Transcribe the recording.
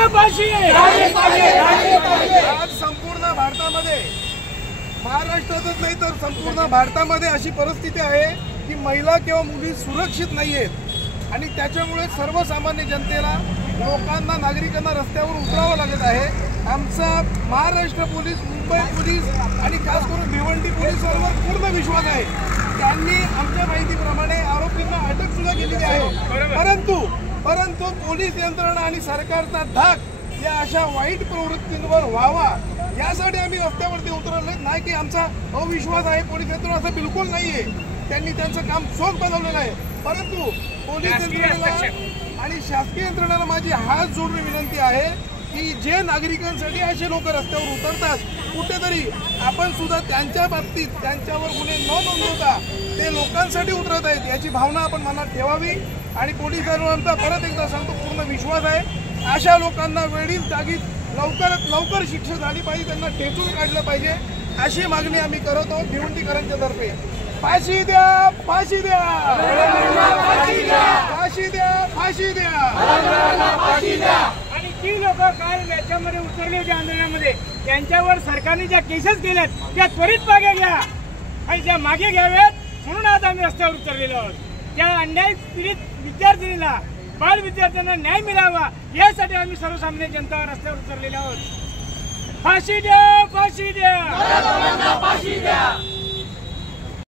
सर्वांना फाशी आज संपूर्ण भारतामध्ये, महाराष्ट्रातच नाही तर संपूर्ण भारतामध्ये अशी परिस्थिती आहे की महिला किंवा मुली सुरक्षित नाहीयेत आणि त्याच्यामुळे सर्वसामान्य जनतेला, लोकांना, नागरिकांना रस्त्यावर उतरावं लागत आहे। आमचा महाराष्ट्र पोलीस, मुंबई पोलीस आणि खास करून भिवंडी पोलिसांवर पूर्ण विश्वास आहे। त्यांनी आमच्या माहितीप्रमाणे आरोपींना अटक सुद्धा केलेली आहे। परंतु पोलीस यंत्रणा आणि सरकारचा धाक या अशा वाईट प्रवृत्तींवर व्हावा यासाठी आम्ही रस्त्यावरती उतरले नाही की आमचा अविश्वास आहे पोलीस यंत्रणा, असं बिलकुल नाहीये। त्यांनी त्यांचं काम चोख बनवलेलं आहे। परंतु पोलीस यंत्रणेला आणि शासकीय यंत्रणेला माझी हात जोडून विनंती आहे की जे नागरिकांसाठी असे लोक रस्त्यावर उतरतात, कुठेतरी आपण सुद्धा त्यांच्या बाबतीत त्यांच्यावर गुन्हे न नोंदवता ते लोकांसाठी उतरत आहेत याची भावना आपण मनात ठेवावी। आणि पोलिसांचा परत एकदा सांगतो, पूर्ण विश्वास आहे अशा लोकांना वेळीच जागीच लवकरात लवकर शिक्षा झाली पाहिजे, त्यांना ठेचून काढलं पाहिजे अशी मागणी आम्ही करत आहोत भिवंडीकरांच्या तर्फे। फाशी द्या, फाशी द्या, फाशी द्या, फाशी द्या, फाशी द्या। आणि जी लोक काल याच्यामध्ये उतरले होते आंदोलनामध्ये, त्यांच्यावर सरकारने ज्या केसेस केल्यात त्या त्वरित मागे घ्या आणि ज्या मागे घ्याव्यात म्हणून आज आम्ही रस्त्यावर उतरलेलो आहोत। त्या अन्याय पीडित विद्यार्थिनीला, बाल विद्यार्थ्यांना न्याय मिळावा यासाठी आम्ही सर्वसामान्य जनता रस्त्यावर उतरलेले आहोत। फाशी द्या, फाशी द्या, फाशी द्या।